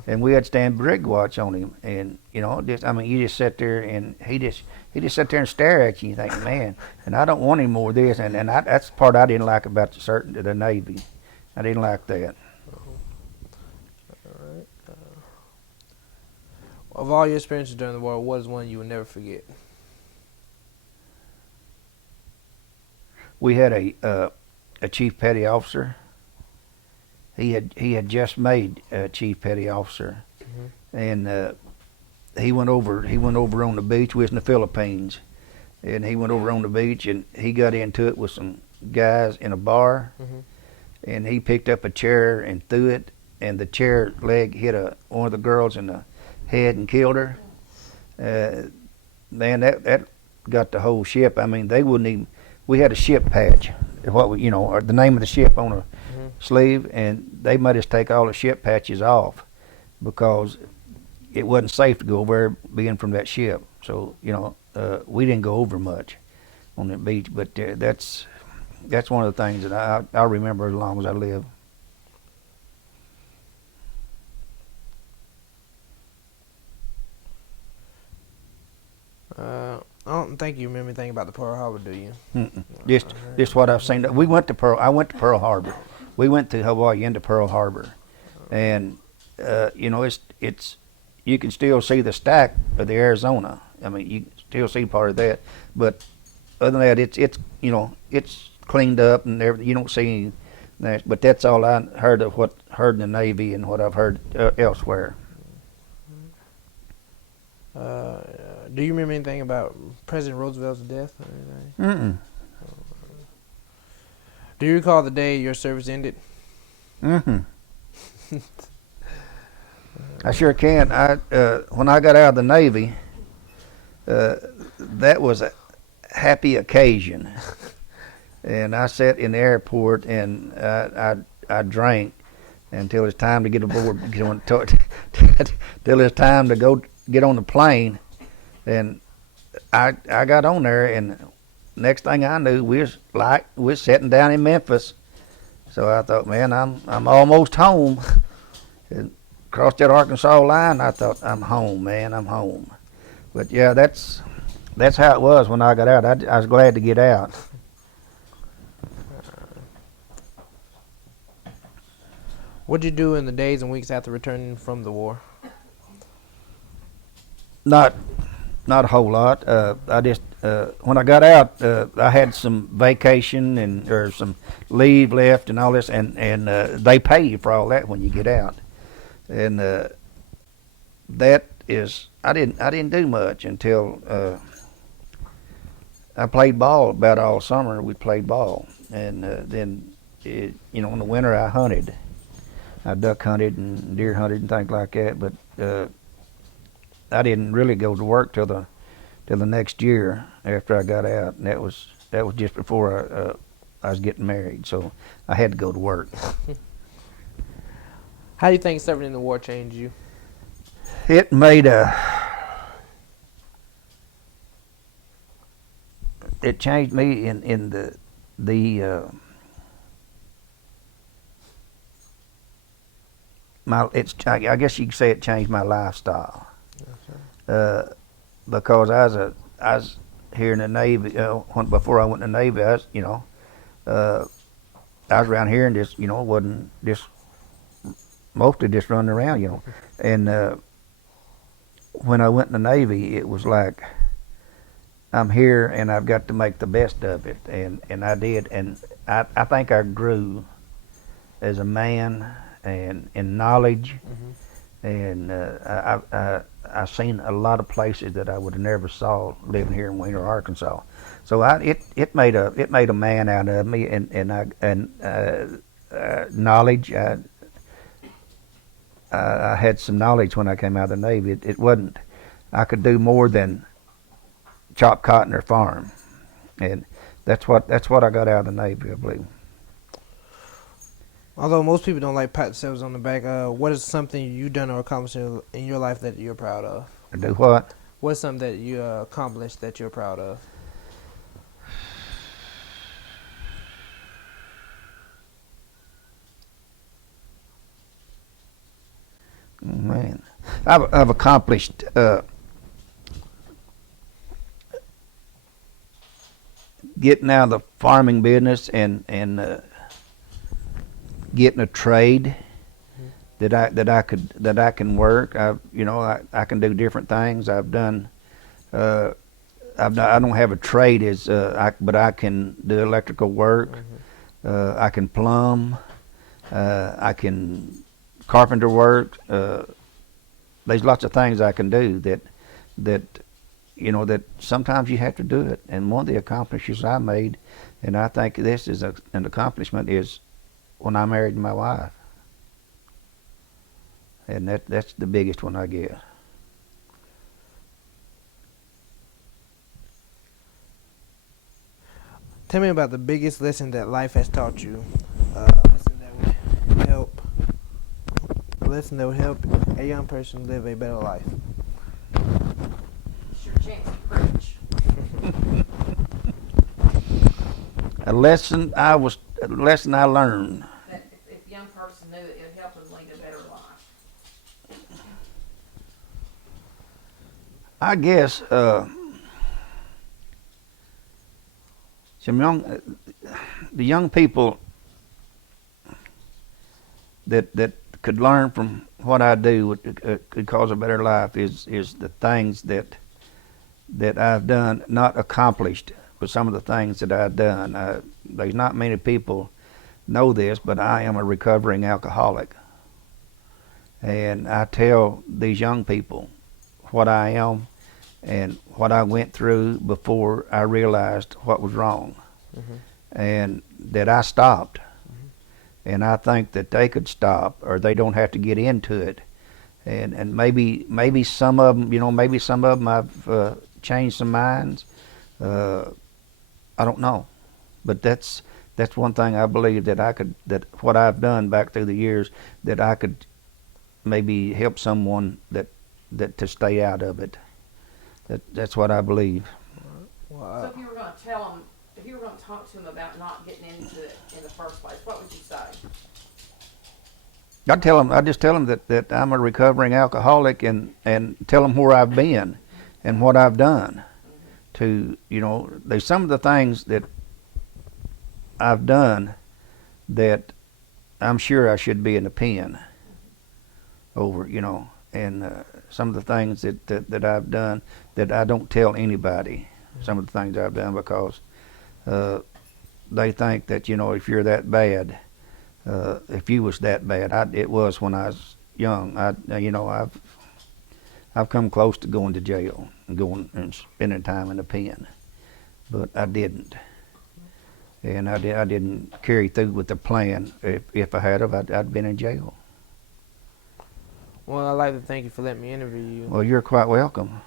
And we had to stand brig watch on him, and you just sit there, and he just sat there and stare at you. You think, man, and I don't want any more of this, and that's the part I didn't like about the Navy. I didn't like that. Of all your experiences during the war, what is one you will never forget? We had a chief petty officer. He had just made chief petty officer, and he went over on the beach. We was in the Philippines, and he went over on the beach, and he got into it with some guys in a bar, Mm-hmm. and he picked up a chair and threw it, and the chair leg hit one of the girls in the head and killed her. Man, that got the whole ship. I mean, they wouldn't even. We had a ship patch, or the name of the ship on a Mm-hmm. sleeve, and they made us take all the ship patches off because it wasn't safe to go over there being from that ship. So we didn't go over much on that beach, but that's one of the things that I remember as long as I live. I don't think you remember anything about the Pearl Harbor, do you? Mm-mm. Just what I've seen. We went to I went to Pearl Harbor. We went to Hawaii into Pearl Harbor, and it's you can still see the stack of the Arizona. I mean, you can still see part of that, but other than that, it's cleaned up and everything. You don't see any. But that's all I heard of what heard in the Navy and what I've heard elsewhere. Do you remember anything about President Roosevelt's death or anything? Mm-mm. Do you recall the day your service ended? Mm-hmm. I sure can. When I got out of the Navy, that was a happy occasion, and I sat in the airport and I drank until it's time to get aboard. Till it's time to go get on the plane, and I got on there, and next thing I knew, we was sitting down in Memphis. So I thought, man, I'm almost home. And crossed that Arkansas line, I thought, I'm home, man, I'm home. But yeah, that's how it was when I got out. I was glad to get out. What'd you do in the days and weeks after returning from the war? Not a whole lot. I just when I got out, I had some vacation or some leave left and all this, and they pay you for all that when you get out. And that is, I didn't do much until I played ball about all summer. We played ball, and then in the winter I hunted. I duck hunted and deer hunted and things like that, but I didn't really go to work till the next year after I got out, and that was just before I was getting married, so I had to go to work. How do you think serving in the war changed you? It made it changed me in the I guess you could say it changed my lifestyle. Because I was here in the Navy before I went in the Navy. I was around here and just wasn't just mostly just running around, and when I went in the Navy, it was like I'm here and I've got to make the best of it, and I did, and I think I grew as a man and in knowledge. Mm-hmm. And I've seen a lot of places that I would have never saw living here in Wiener, Arkansas. So it made a man out of me, and knowledge. I had some knowledge when I came out of the Navy. It wasn't. I could do more than chop cotton or farm, and that's what I got out of the Navy, I believe. Although most people don't like pat themselves on the back, what is something you've done or accomplished in your life that you're proud of? Do what? What's something that you accomplished that you're proud of? Man, I've accomplished getting out of the farming business and getting a trade that I can work. I can do different things. I don't have a trade but I can do electrical work. Mm-hmm. I can plumb. I can carpenter work. There's lots of things I can do that sometimes you have to do it. And one of the accomplishments I made And I think this is an accomplishment is when I married my wife. And that's the biggest one, I guess. Tell me about the biggest lesson that life has taught you. A lesson that would help. A lesson that would help a young person live a better life. It's your chance to preach. A lesson I learned. That if a young person knew it, it'd help them lead a better life. I guess the young people that could learn from what I do could cause a better life is the things that I've done, not accomplished, but some of the things that I've done. There's not many people know this, but I am a recovering alcoholic, and I tell these young people what I am and what I went through before I realized what was wrong, and that I stopped. And I think that they could stop, or they don't have to get into it. And maybe some of them, maybe some of them I've changed some minds. I don't know, but that's one thing I believe that what I've done back through the years, that I could maybe help someone that to stay out of it. That's what I believe. So if you were going to tell them, if you were going to talk to them about not getting into it in the first place, what would you say? I just tell them that I'm a recovering alcoholic, and tell them where I've been and what I've done. To there's some of the things that I've done that I'm sure I should be in the pen over, and some of the things that I've done that I don't tell anybody. Some of the things I've done because they think that if you're that bad, if you was that bad, it was when I was young. I've come close to going to jail and going and spending time in the pen, but I didn't, and I didn't carry through with the plan. If I had, I'd been in jail. Well, I'd like to thank you for letting me interview you. Well, you're quite welcome.